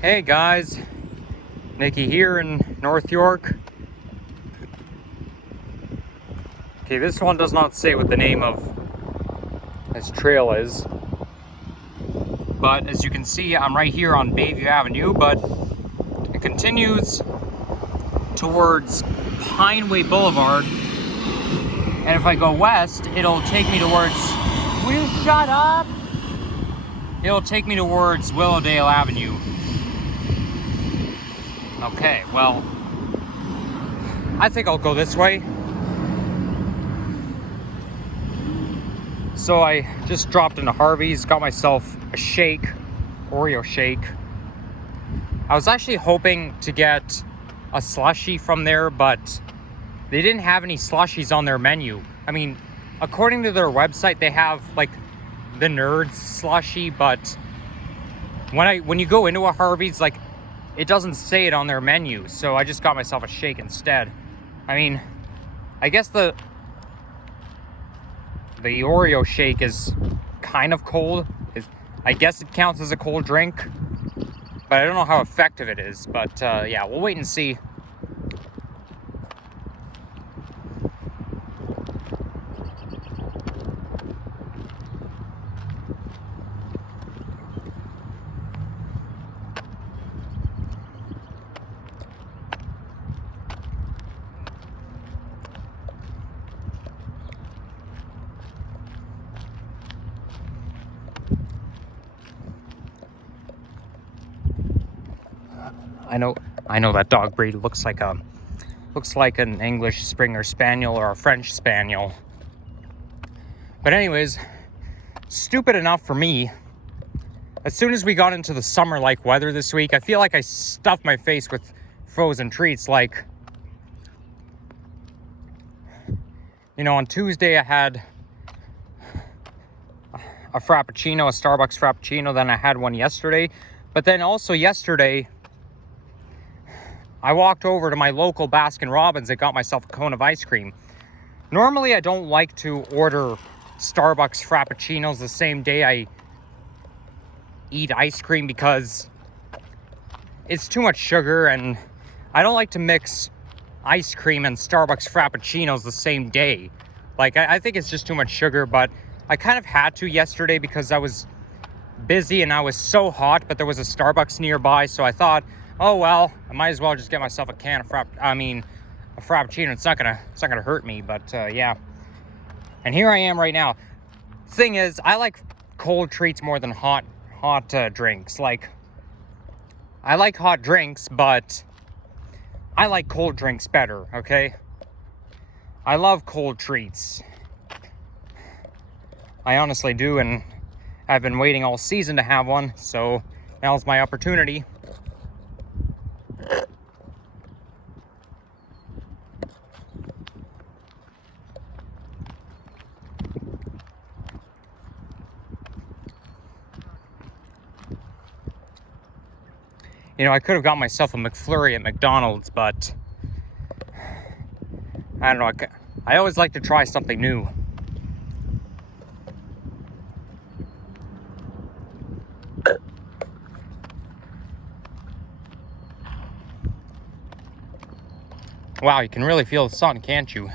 Hey guys, Nikki here in North York. Okay, this one does not say what the name of this trail is, but as you can see, I'm right here on Bayview Avenue, but it continues towards Pineway Boulevard, and if I go west, it'll take me towards... Will you shut up? It'll take me towards Willowdale Avenue. Okay, well, I think I'll go this way. So I just dropped into Harvey's, got myself a shake, Oreo shake. I was actually hoping to get a slushie from there, but they didn't have any slushies on their menu. I mean, according to their website, they have like the Nerds slushie, but when you go into a Harvey's, like, it doesn't say it on their menu. So I just got myself a shake instead. I mean, I guess the Oreo shake is kind of cold. I guess it counts as a cold drink, but I don't know how effective it is. But yeah, we'll wait and see. I know that dog breed looks like an English Springer Spaniel or a French Spaniel. But anyways, stupid enough for me, as soon as we got into the summer-like weather this week, I feel like I stuffed my face with frozen treats. Like, you know, on Tuesday I had a Frappuccino, a Starbucks Frappuccino, then I had one yesterday. But then also yesterday, I walked over to my local Baskin Robbins and got myself a cone of ice cream. Normally, I don't like to order Starbucks Frappuccinos the same day I eat ice cream because it's too much sugar, and I don't like to mix ice cream and Starbucks Frappuccinos the same day. Like, I think it's just too much sugar, but I kind of had to yesterday because I was busy and I was so hot, but there was a Starbucks nearby, so I thought, oh well, I might as well just get myself a can of a Frappuccino. It's not gonna hurt me, but yeah. And here I am right now. Thing is, I like cold treats more than hot drinks. Like, I like hot drinks, but I like cold drinks better, okay? I love cold treats. I honestly do, and I've been waiting all season to have one, so now's my opportunity. You know, I could have got myself a McFlurry at McDonald's, but I don't know. I always like to try something new. Wow, you can really feel the sun, can't you?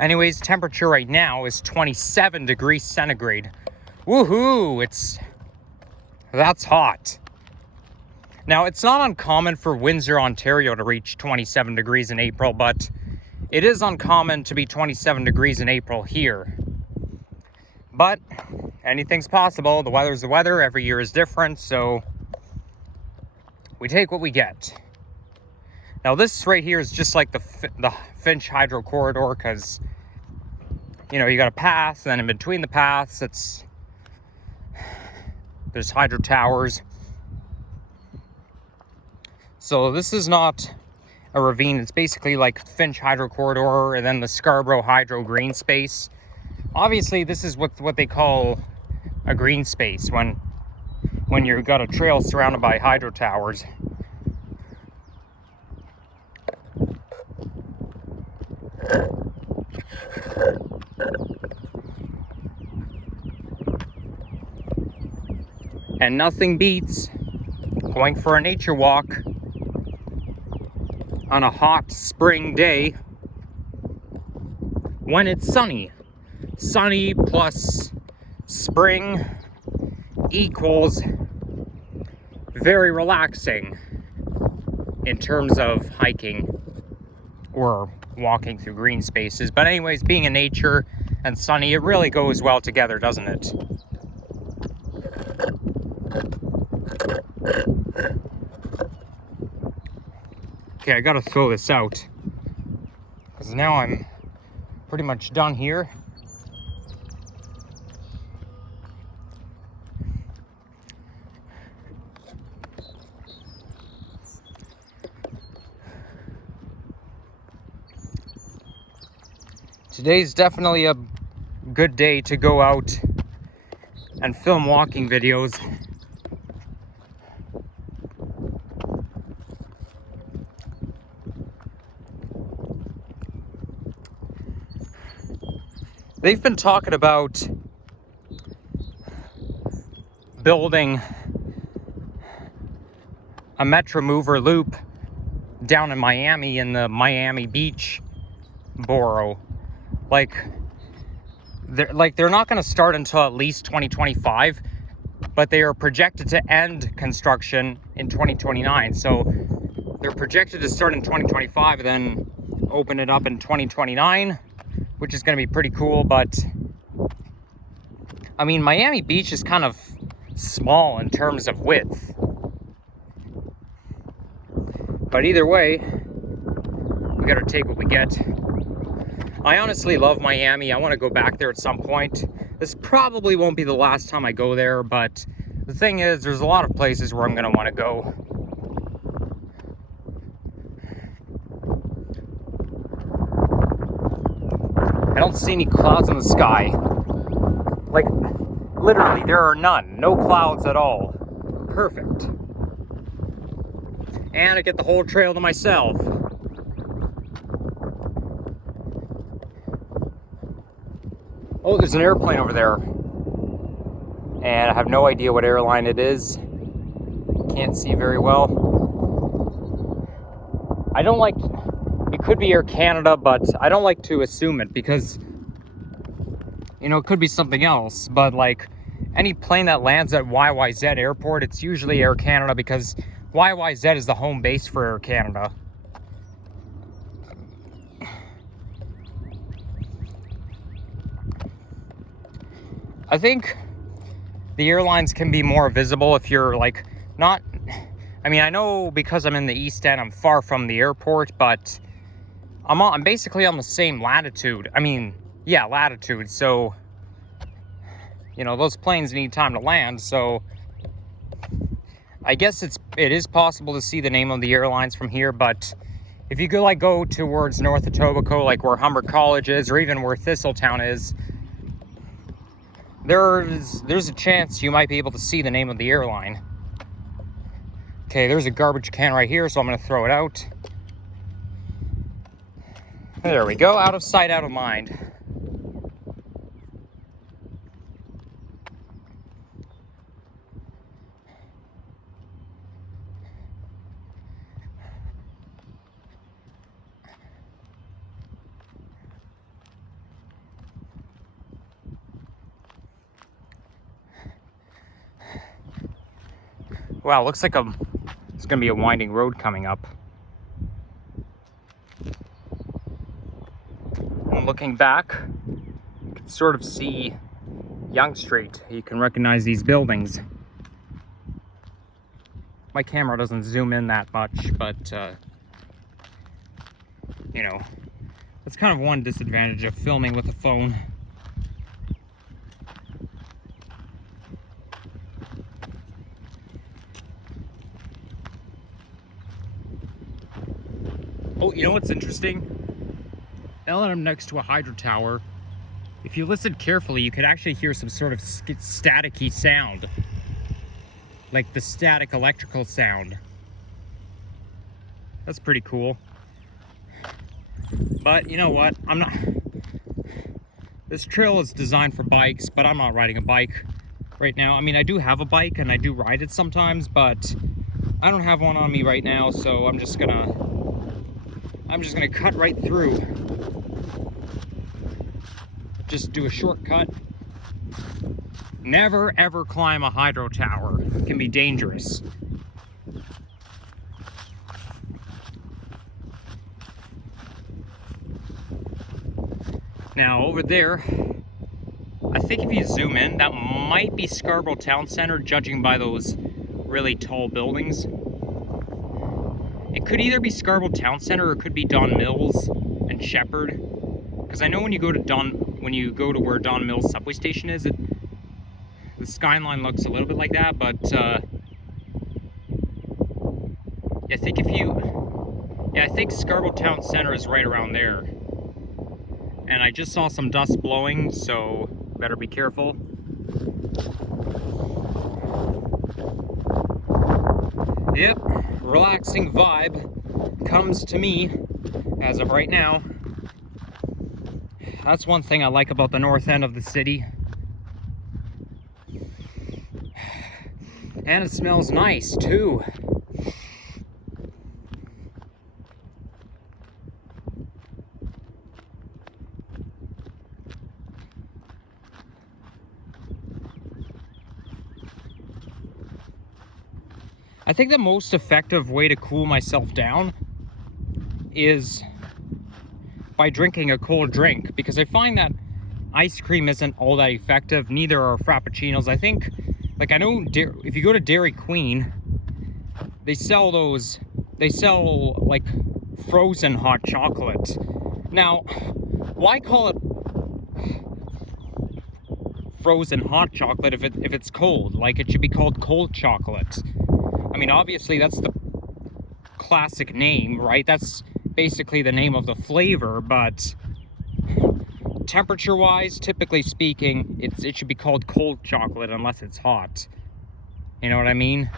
Anyways, temperature right now is 27 degrees centigrade. Woohoo! That's hot. Now, it's not uncommon for Windsor, Ontario to reach 27 degrees in April, but it is uncommon to be 27 degrees in April here. But anything's possible. The weather's the weather. Every year is different, so we take what we get. Now, this right here is just like the Finch Hydro Corridor, because, you know, you got a path, and then in between the paths, there's hydro towers. So this is not a ravine. It's basically like Finch Hydro Corridor and then the Scarborough Hydro Green Space. Obviously, this is what they call a green space when you've got a trail surrounded by hydro towers. And nothing beats going for a nature walk on a hot spring day when it's sunny. Sunny plus spring equals very relaxing in terms of hiking or walking through green spaces. But anyways, being in nature and sunny, it really goes well together, doesn't it? Okay, I gotta throw this out because now I'm pretty much done here. Today's definitely a good day to go out and film walking videos. They've been talking about building a Metro Mover loop down in Miami, in the Miami Beach borough. Like they're not going to start until at least 2025, but they are projected to end construction in 2029. So they're projected to start in 2025, then open it up in 2029, which is going to be pretty cool. But I mean, Miami Beach is kind of small in terms of width. But either way, we got to take what we get. I honestly love Miami. I want to go back there at some point. This probably won't be the last time I go there, but the thing is, there's a lot of places where I'm going to want to go. I don't see any clouds in the sky. Like, literally, there are none. No clouds at all. Perfect. And I get the whole trail to myself. Oh, there's an airplane over there. And I have no idea what airline it is. Can't see very well. I don't like... It could be Air Canada, but I don't like to assume it because, you know, it could be something else. But like any plane that lands at YYZ airport, it's usually Air Canada because YYZ is the home base for Air Canada. I think the airlines can be more visible if you're like not... I mean, I know because I'm in the East End, I'm far from the airport, but I'm basically on the same latitude. I mean, yeah, latitude. So, you know, those planes need time to land. So I guess it is possible to see the name of the airlines from here. But if you go towards north of Etobicoke, like where Humber College is, or even where Thistletown is, there's a chance you might be able to see the name of the airline. Okay, there's a garbage can right here, so I'm going to throw it out. There we go. Out of sight, out of mind. Wow, looks like it's going to be a winding road coming up. And looking back, you can sort of see Yonge Street. You can recognize these buildings. My camera doesn't zoom in that much, but, you know, that's kind of one disadvantage of filming with a phone. Oh, you know what's interesting? Now that I'm next to a hydro tower, if you listen carefully, you could actually hear some sort of staticky sound. Like the static electrical sound. That's pretty cool. But you know what? This trail is designed for bikes, but I'm not riding a bike right now. I mean, I do have a bike and I do ride it sometimes, but I don't have one on me right now, so I'm just gonna cut right through. Just do a shortcut. Never ever climb a hydro tower. It can be dangerous. Now over there, I think if you zoom in, that might be Scarborough Town Center, judging by those really tall buildings. It could either be Scarborough Town Center or it could be Don Mills and Shepherd. Because I know when you go to where Don Mills subway station is, the skyline looks a little bit like that, but I think Scarborough Town Center is right around there. And I just saw some dust blowing, so better be careful. Yep, relaxing vibe comes to me as of right now. That's one thing I like about the north end of the city. And it smells nice too. I think the most effective way to cool myself down is by drinking a cold drink, because I find that ice cream isn't all that effective, neither are frappuccinos. I think, like, I know if you go to Dairy Queen, they sell like frozen hot chocolate. Now, why call it frozen hot chocolate if it's cold? Like, it should be called cold chocolate. I mean, obviously that's the classic name, right? That's basically the name of the flavor, but temperature-wise, typically speaking, it should be called cold chocolate unless it's hot. You know what I mean?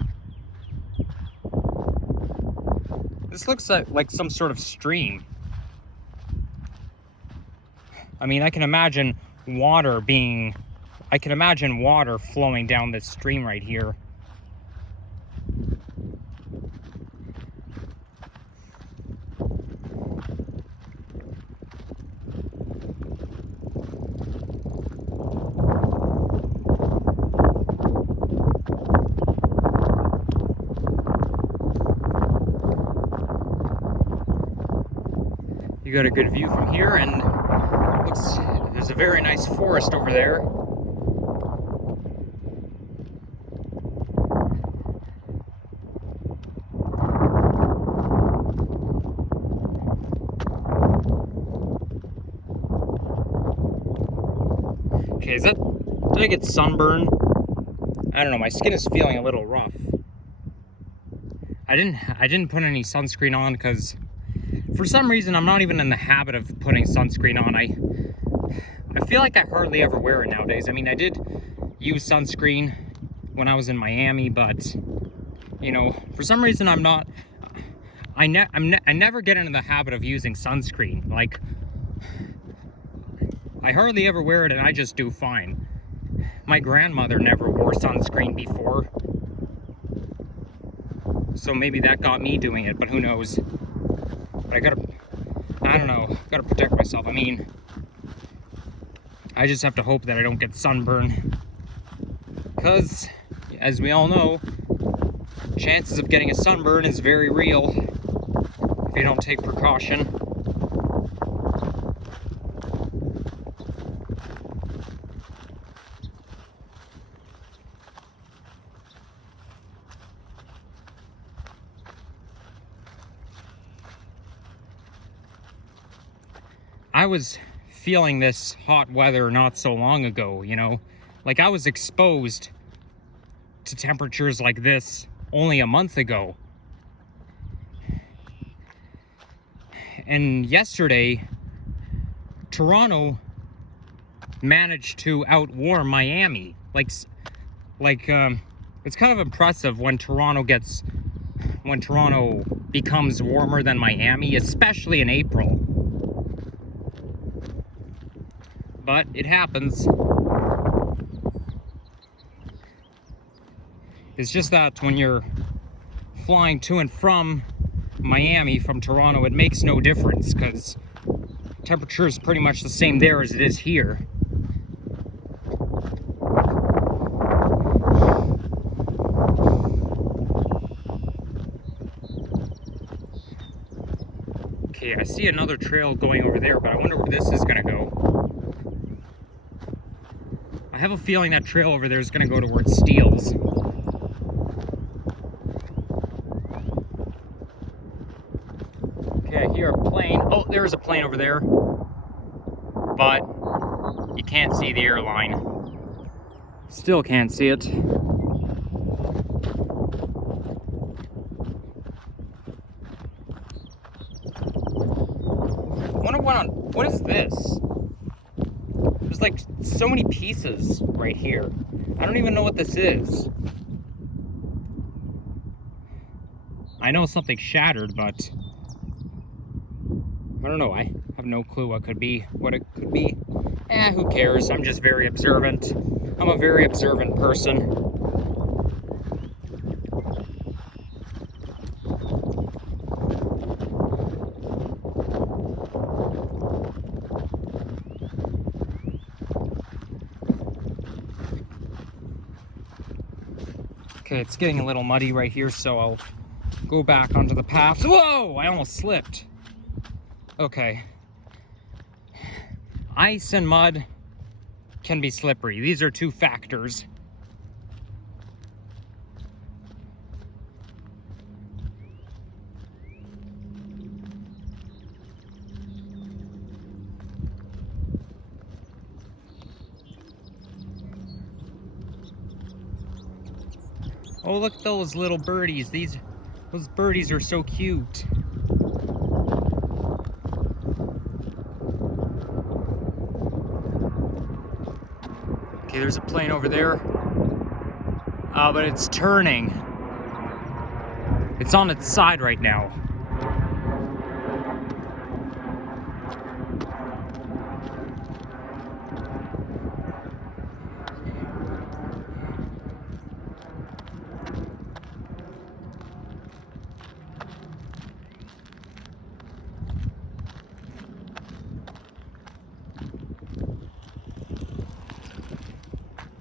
This looks like some sort of stream. I mean, I can imagine water flowing down this stream right here. You got a good view from here, and there's a very nice forest over there. Okay, did I get sunburn? I don't know, my skin is feeling a little rough. I didn't put any sunscreen on because for some reason I'm not even in the habit of putting sunscreen on. I feel like I hardly ever wear it nowadays. I mean, I did use sunscreen when I was in Miami, but you know, for some reason I never get into the habit of using sunscreen. Like, I hardly ever wear it and I just do fine. My grandmother never wore sunscreen before, so maybe that got me doing it, but who knows. But I don't know, gotta protect myself. I mean, I just have to hope that I don't get sunburn, because as we all know, chances of getting a sunburn is very real if you don't take precaution. I was feeling this hot weather not so long ago, you know? Like, I was exposed to temperatures like this only a month ago. And yesterday, Toronto managed to outwarm Miami. It's kind of impressive when Toronto becomes warmer than Miami, especially in April. But it happens. It's just that when you're flying to and from Miami from Toronto, it makes no difference because temperature is pretty much the same there as it is here. Okay, I see another trail going over there, but I wonder where this is gonna go. I have a feeling that trail over there is gonna go towards Steele's. Okay, I hear a plane. Oh, there's a plane over there. But you can't see the airline. Still can't see it. What is this? There's like so many pieces right here. I don't even know what this is. I know something shattered, but I don't know. I have no clue what it could be. Who cares? I'm just very observant. I'm a very observant person. Okay, it's getting a little muddy right here, so I'll go back onto the path. Whoa! I almost slipped. Okay. Ice and mud can be slippery. These are two factors. Oh, look at those little birdies. Those birdies are so cute. Okay, there's a plane over there. But it's turning. It's on its side right now.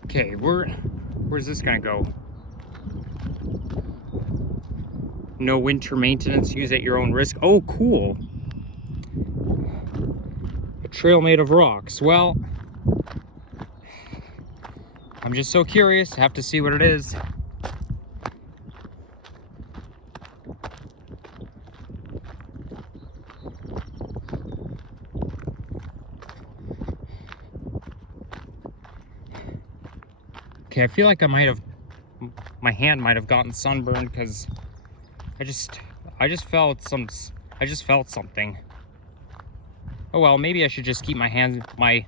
Okay, where's this gonna go? No winter maintenance, use at your own risk. Oh, cool. A trail made of rocks. Well, I'm just so curious. I have to see what it is. Okay, I feel like my hand might have gotten sunburned because I just felt something. Oh well, maybe I should just keep my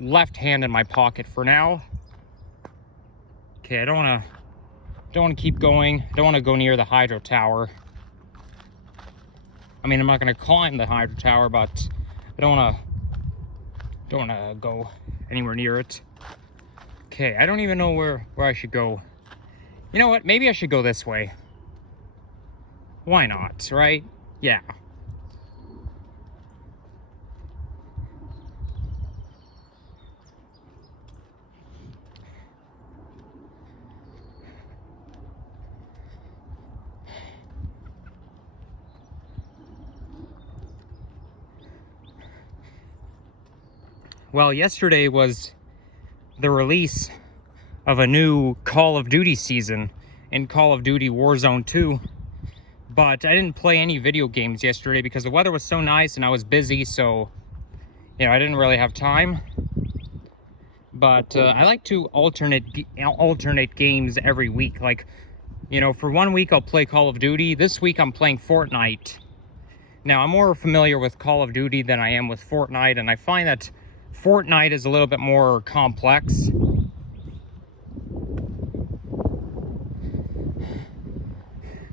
left hand in my pocket for now. Okay, I don't want to keep going. I don't want to go near the hydro tower. I mean, I'm not going to climb the hydro tower, but I don't want to go anywhere near it. Okay, I don't even know where I should go. You know what? Maybe I should go this way. Why not, right? Yeah. Well, yesterday was the release of a new Call of Duty season in Call of Duty Warzone 2. But I didn't play any video games yesterday because the weather was so nice and I was busy, so I didn't really have time. But I like to alternate games every week. Like, for 1 week I'll play Call of Duty. This week I'm playing Fortnite. Now, I'm more familiar with Call of Duty than I am with Fortnite, and I find that Fortnite is a little bit more complex.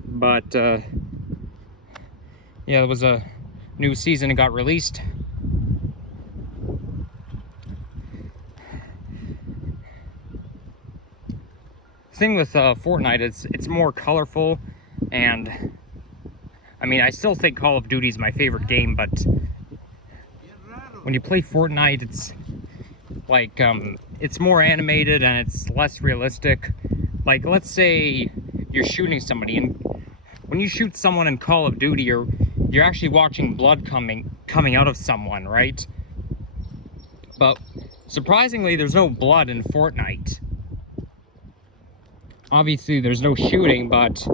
But yeah, there was a new season that got released. The thing with Fortnite is it's more colorful. And I mean, I still think Call of Duty is my favorite game, but when you play Fortnite, it's like it's more animated and it's less realistic. Like, let's say you're shooting somebody, and when you shoot someone in Call of Duty, you're actually watching blood coming out of someone, right? But surprisingly, there's no blood in Fortnite. Obviously, there's no shooting, but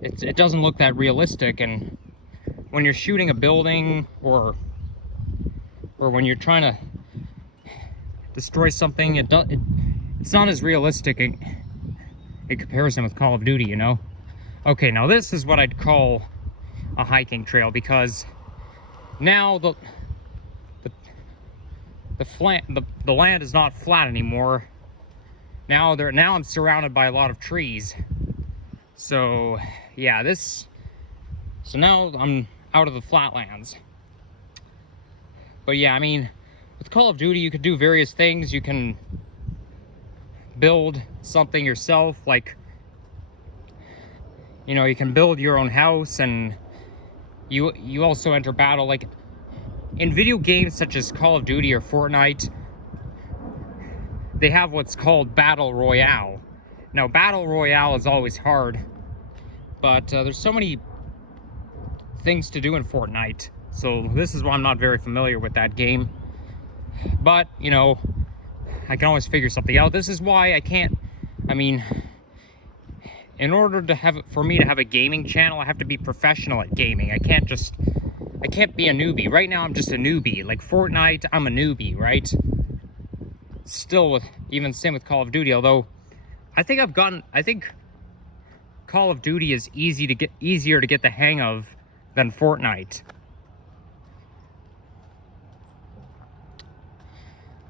it doesn't look that realistic. And when you're shooting a building, or when you're trying to destroy something, it's not as realistic in comparison with Call of Duty, you know? Okay, now this is what I'd call a hiking trail, because now the land is not flat anymore. Now I'm surrounded by a lot of trees. So yeah, so now I'm out of the flatlands. But yeah, I mean, with Call of Duty, you could do various things. You can build something yourself, like, you know, you can build your own house, and you also enter battle. Like, in video games such as Call of Duty or Fortnite, they have what's called Battle Royale. Now, Battle Royale is always hard, but there's so many things to do in Fortnite. So this is why I'm not very familiar with that game. But, you know, I can always figure something out. This is why I mean, in order for me to have a gaming channel, I have to be professional at gaming. I can't be a newbie. Right now, I'm just a newbie. Like Fortnite, I'm a newbie, right? Still, same with Call of Duty, although I think Call of Duty is easier to get the hang of than Fortnite.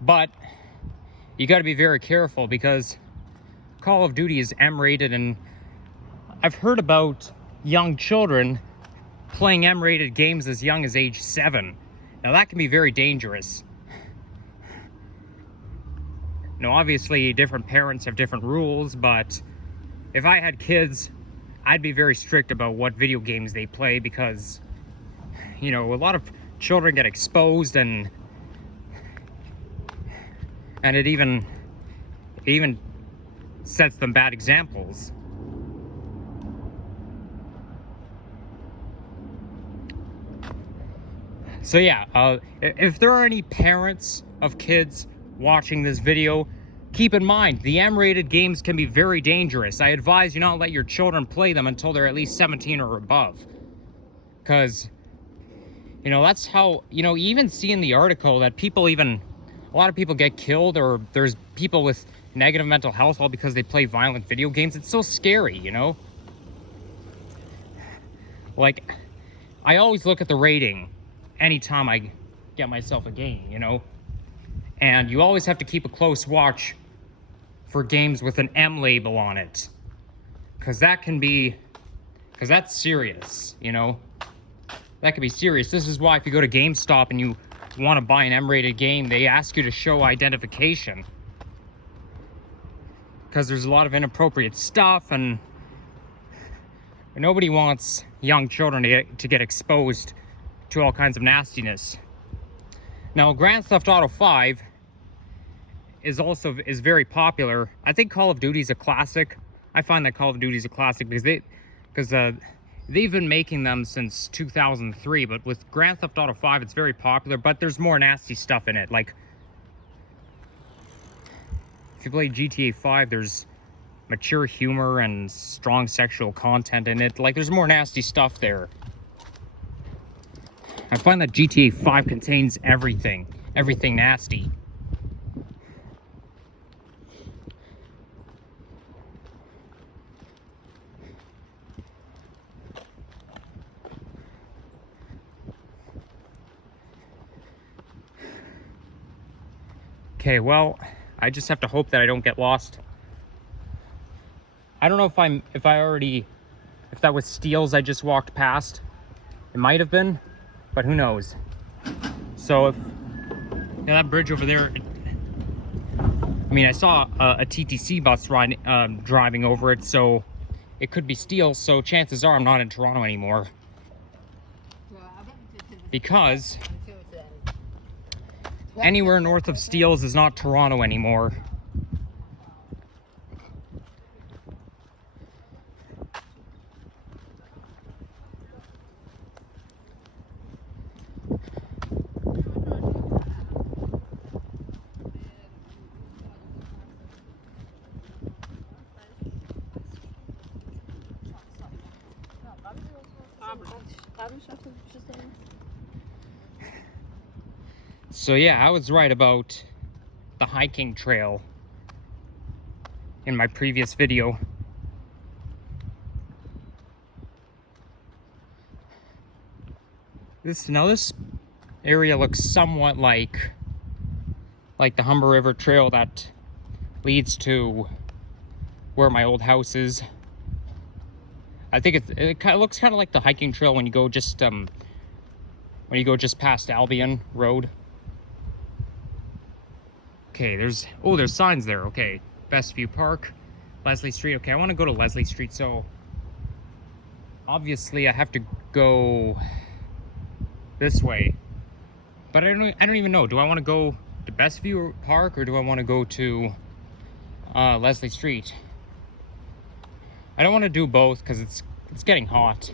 But you got to be very careful, because Call of Duty is M-rated, and I've heard about young children playing M-rated games as young as age 7. Now that can be very dangerous. Now, obviously, different parents have different rules, but if I had kids, I'd be very strict about what video games they play, because, you know, a lot of children get exposed, and it even sets them bad examples. So yeah, if there are any parents of kids watching this video, keep in mind, the M-rated games can be very dangerous. I advise you not let your children play them until they're at least 17 or above. Because, you know, that's how, you know, you even see in the article that a lot of people get killed, or there's people with negative mental health all because they play violent video games. It's so scary, you know? Like, I always look at the rating anytime I get myself a game, you know? And you always have to keep a close watch for games with an M label on it. Because that's serious, you know? That could be serious. This is why if you go to GameStop and you want to buy an M-rated game, they ask you to show identification. Because there's a lot of inappropriate stuff, and nobody wants young children to get exposed to all kinds of nastiness. Now, Grand Theft Auto 5 is very popular. I think Call of Duty is a classic. I find that Call of Duty is a classic because they've been making them since 2003, but with Grand Theft Auto 5, it's very popular, but there's more nasty stuff in it. Like, if you play GTA 5, there's mature humor and strong sexual content in it. Like, there's more nasty stuff there. I find that GTA 5 contains everything nasty. Okay, well, I just have to hope that I don't get lost. I don't know if that was Steele's I just walked past. It might have been, but who knows. So that bridge over there, I mean, I saw a TTC bus driving over it, so it could be Steeles, so chances are I'm not in Toronto anymore. Because anywhere north of Steeles is not Toronto anymore. So yeah, I was right about the hiking trail in my previous video. This area looks somewhat like the Humber River Trail that leads to where my old house is. I think it kind of looks kind of like the hiking trail when you go just past Albion Road. Okay, there's signs there. Okay, Bestview Park, Leslie Street. Okay, I want to go to Leslie Street, so obviously I have to go this way. But I don't even know. Do I want to go to Bestview Park or do I want to go to Leslie Street? I don't want to do both because it's getting hot.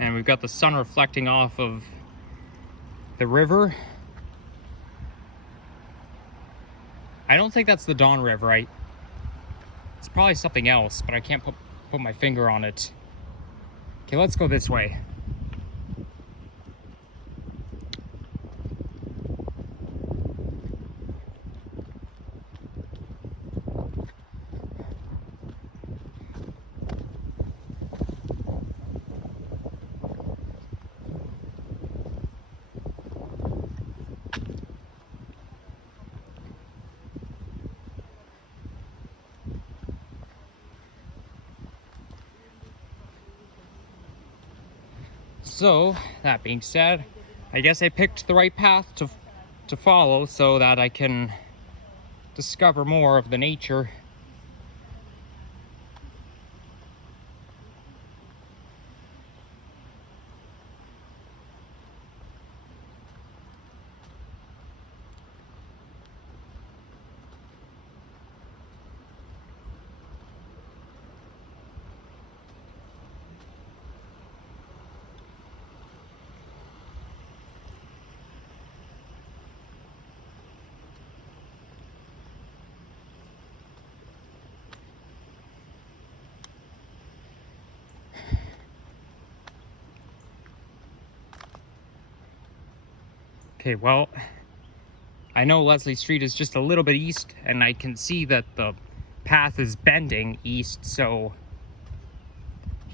And we've got the sun reflecting off of the river. I don't think that's the Don River. It's probably something else, but I can't put my finger on it. Okay, let's go this way. So, that being said, I guess I picked the right path to follow so that I can discover more of the nature. Okay, well, I know Leslie Street is just a little bit east, and I can see that the path is bending east, so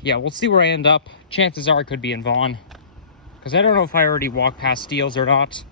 yeah, we'll see where I end up. Chances are I could be in Vaughan, because I don't know if I already walked past Steeles or not.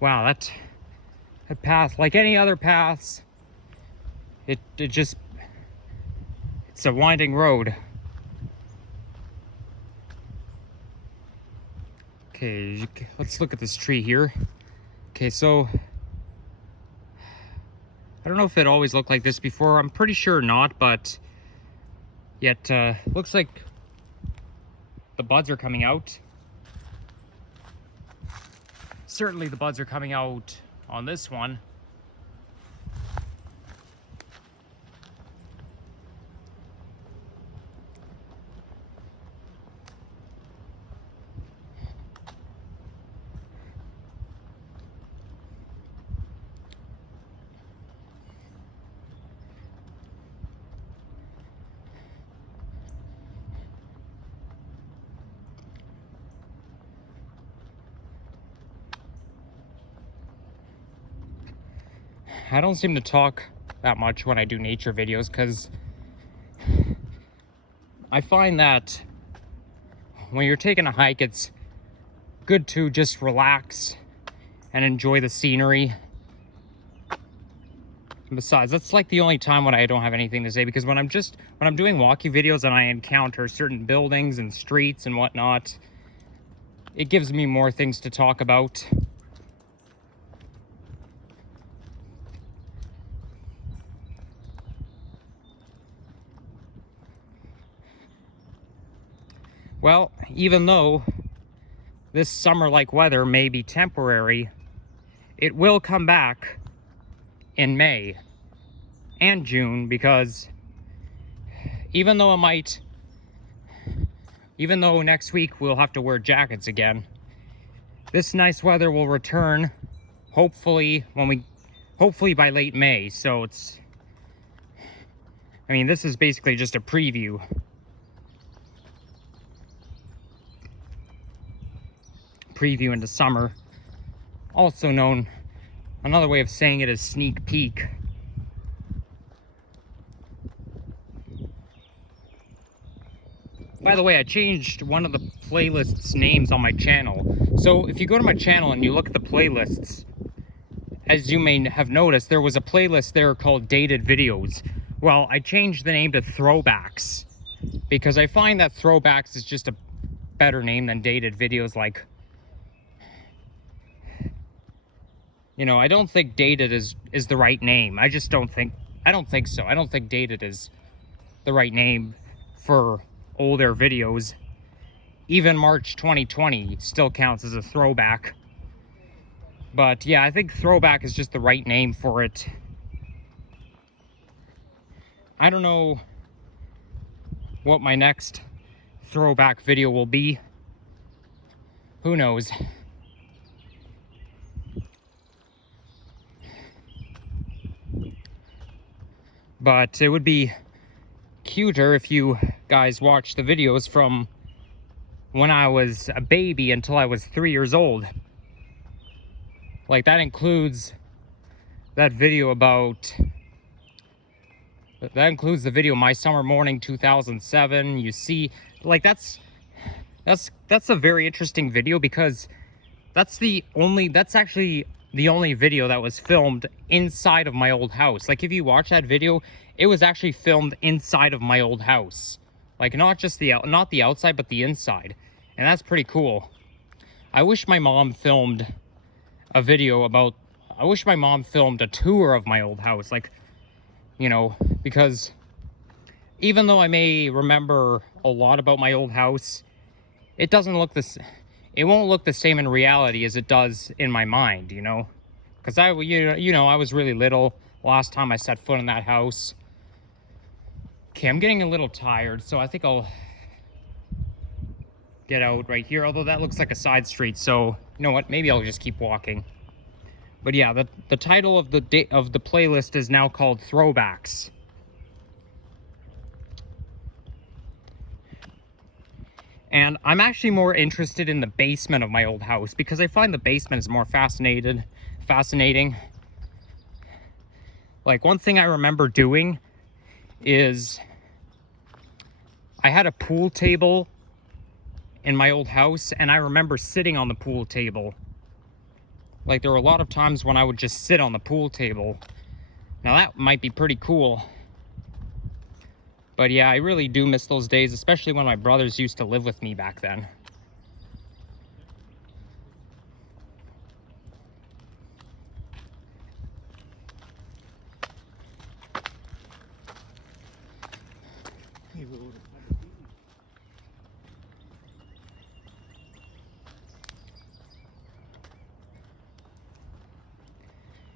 Wow, that path, like any other paths, it's a winding road. Okay, let's look at this tree here. Okay, so I don't know if it always looked like this before. I'm pretty sure not, but yet looks like the buds are coming out. Certainly the buds are coming out on this one. I don't seem to talk that much when I do nature videos because I find that when you're taking a hike, it's good to just relax and enjoy the scenery. And besides, that's like the only time when I don't have anything to say, because when I'm doing walking videos and I encounter certain buildings and streets and whatnot, it gives me more things to talk about. Well, even though this summer-like weather may be temporary, it will come back in May and June, because even though next week we'll have to wear jackets again, this nice weather will return hopefully by late May. So this is basically just a preview. Into summer, also known, another way of saying it is sneak peek. By the way, I changed one of the playlists' names on my channel. So if you go to my channel and you look at the playlists, as you may have noticed, there was a playlist there called Dated Videos. Well, I changed the name to Throwbacks, because I find that Throwbacks is just a better name than Dated Videos. Like, I don't think Dated is the right name. I don't think so. I don't think Dated is the right name for older videos. Even March 2020 still counts as a throwback. But yeah, I think Throwback is just the right name for it. I don't know what my next throwback video will be. Who knows? But it would be cuter if you guys watched the videos from when I was a baby until I was 3 years old. Like, that includes that video the video My Summer Morning 2007. You see, like, that's a very interesting video, because that's actually the only video that was filmed inside of my old house. Like, if you watch that video, it was actually filmed inside of my old house. Like, not the outside, but the inside. And that's pretty cool. I wish my mom filmed a tour of my old house. Like, because even though I may remember a lot about my old house, it won't look the same in reality as it does in my mind, because I was really little last time I set foot in that house. Okay, I'm getting a little tired, so I think I'll get out right here, although that looks like a side street, so you know what, maybe I'll just keep walking. But yeah, the title of the playlist is now called Throwbacks. And I'm actually more interested in the basement of my old house, because I find the basement is more fascinating. Like, one thing I remember doing is I had a pool table in my old house, and I remember sitting on the pool table. Like, there were a lot of times when I would just sit on the pool table. Now, that might be pretty cool. But yeah, I really do miss those days, especially when my brothers used to live with me back then.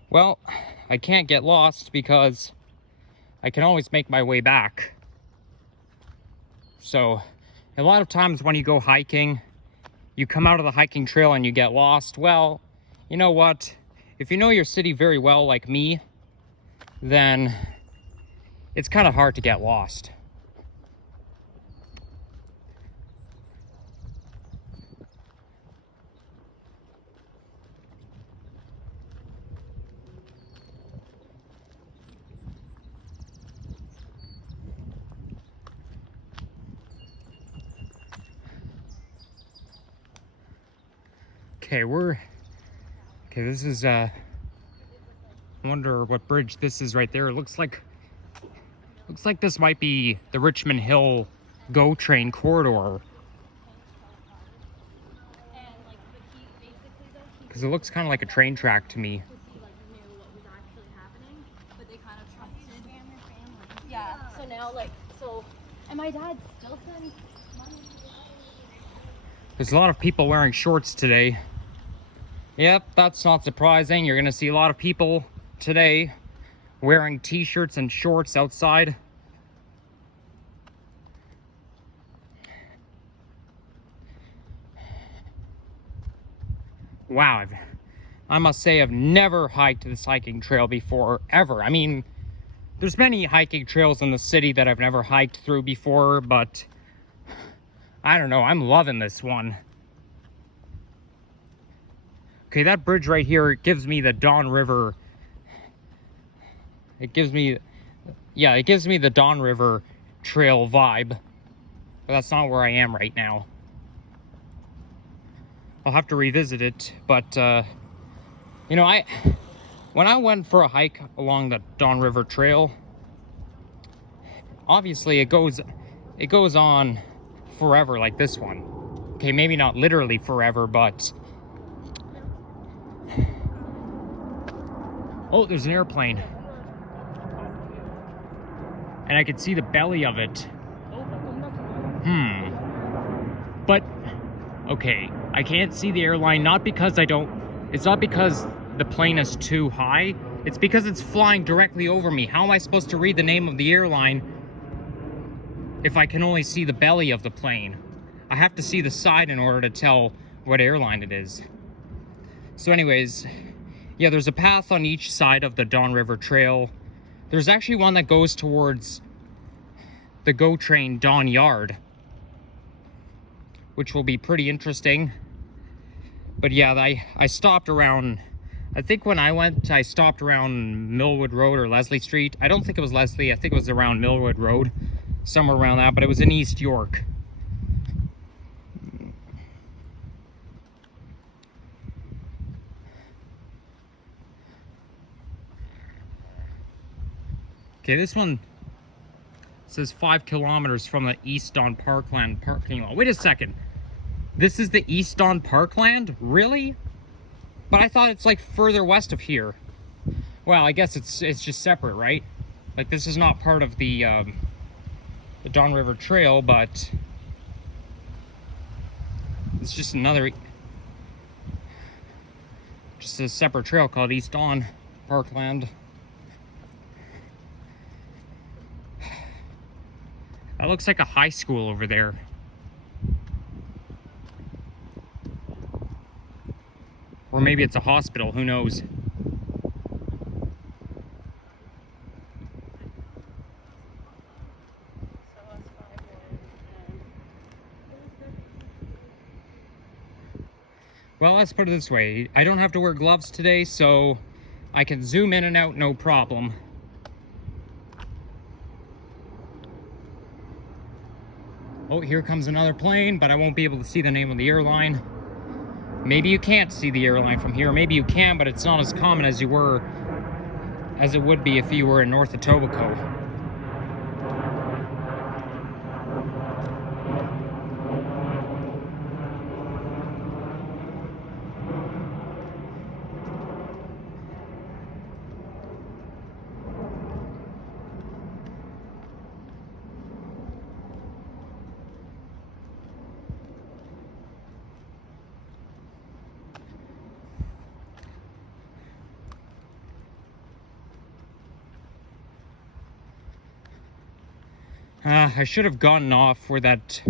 Well, I can't get lost because I can always make my way back. So, a lot of times when you go hiking, you come out of the hiking trail and you get lost. Well, you know what? If you know your city very well, like me, then it's kind of hard to get lost. Okay, this is, I wonder what bridge this is right there. It looks like this might be the Richmond Hill GO train corridor. Because it looks kind of like a train track to me. Yeah, so now, and my dad still sends money. There's a lot of people wearing shorts today. Yep, that's not surprising. You're gonna see a lot of people today wearing t-shirts and shorts outside. Wow, I must say I've never hiked this hiking trail before, ever. I mean, there's many hiking trails in the city that I've never hiked through before, but I don't know, I'm loving this one. Okay, that bridge right here, it gives me the Don River. It gives me the Don River Trail vibe. But that's not where I am right now. I'll have to revisit it, but you know, when I went for a hike along the Don River Trail, obviously it goes on forever like this one. Okay, maybe not literally forever, but oh, there's an airplane. And I can see the belly of it. But okay, I can't see the airline, it's not because the plane is too high, it's because it's flying directly over me. How am I supposed to read the name of the airline if I can only see the belly of the plane? I have to see the side in order to tell what airline it is. So anyways, yeah, there's a path on each side of the Don River Trail. There's actually one that goes towards the GO train Don Yard, which will be pretty interesting. But yeah, I stopped around, I think when I went, I stopped around Millwood Road or Leslie Street. I don't think it was Leslie, I think it was around Millwood Road, somewhere around that, but it was in East York. Okay, this one says 5 kilometers from the East Don Parkland parking lot. Wait a second. This is the East Don Parkland? Really? But I thought it's like further west of here. Well, I guess it's just separate, right? Like this is not part of the Don River Trail, but it's just a separate trail called East Don Parkland. That looks like a high school over there. Or maybe it's a hospital, who knows? Well, let's put it this way. I don't have to wear gloves today, so I can zoom in and out no problem. Oh, here comes another plane, but I won't be able to see the name of the airline. Maybe you can't see the airline from here. Maybe you can, but it's not as common as it would be if you were in North Etobicoke. I should have gotten off where that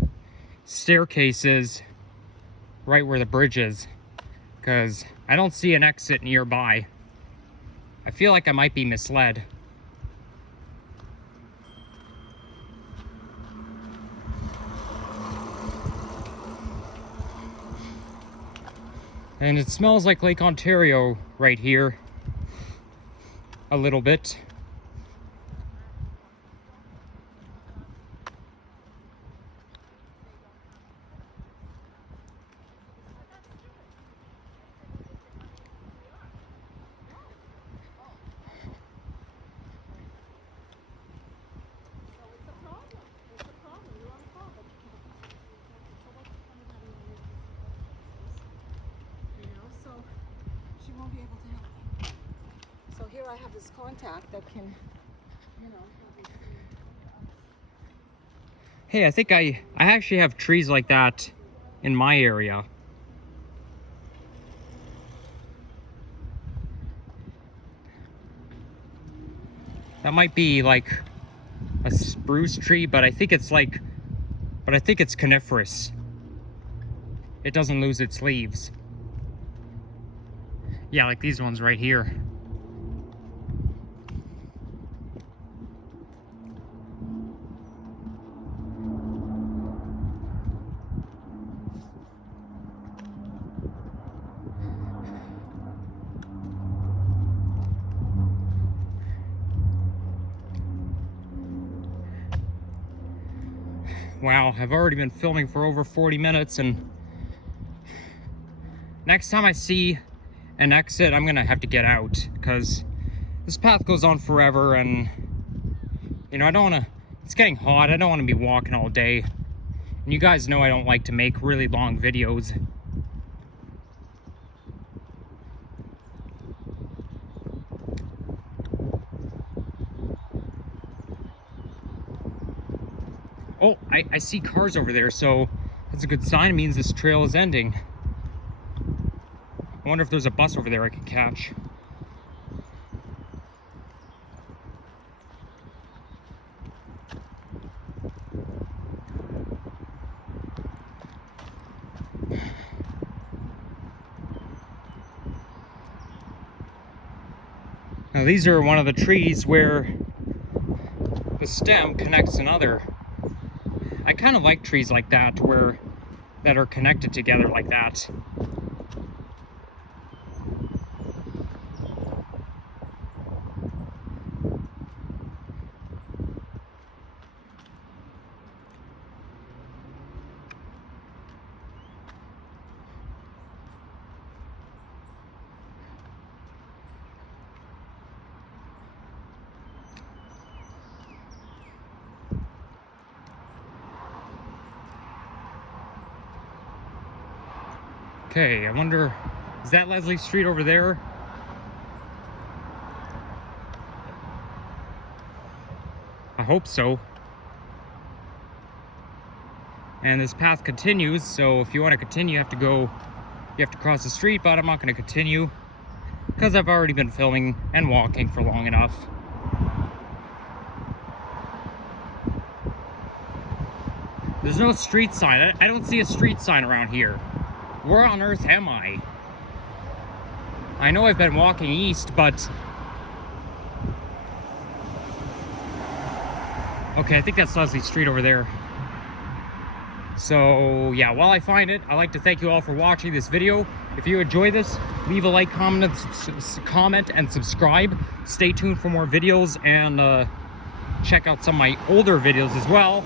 staircase is, right where the bridge is, because I don't see an exit nearby. I feel like I might be misled. And it smells like Lake Ontario right here, a little bit. won't be able to help. So here I have this contact that can, you know, help me see. Hey, I think I actually have trees like that in my area. That might be like a spruce tree, but I think it's coniferous. It doesn't lose its leaves. Yeah, like these ones right here. Wow, I've already been filming for over 40 minutes, and next time I see an exit, I'm gonna have to get out, because this path goes on forever, and you know, I don't wanna, it's getting hot, I don't wanna be walking all day. And you guys know I don't like to make really long videos. Oh, I see cars over there, so that's a good sign. It means this trail is ending. I wonder if there's a bus over there I could catch. Now these are one of the trees where the stem connects another. I kind of like trees like that, that are connected together like that. Okay, I wonder, is that Leslie Street over there? I hope so. And this path continues, so if you want to continue, you have to cross the street, but I'm not going to continue because I've already been filming and walking for long enough. There's no street sign. I don't see a street sign around here. Where on earth am I? I know I've been walking east, but... Okay, I think that's Leslie Street over there. So, yeah, while I find it, I'd like to thank you all for watching this video. If you enjoy this, leave a like, comment, and subscribe. Stay tuned for more videos, and check out some of my older videos as well.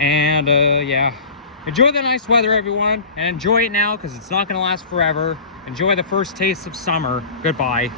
And, yeah. Enjoy the nice weather, everyone, and enjoy it now because it's not going to last forever. Enjoy the first taste of summer. Goodbye.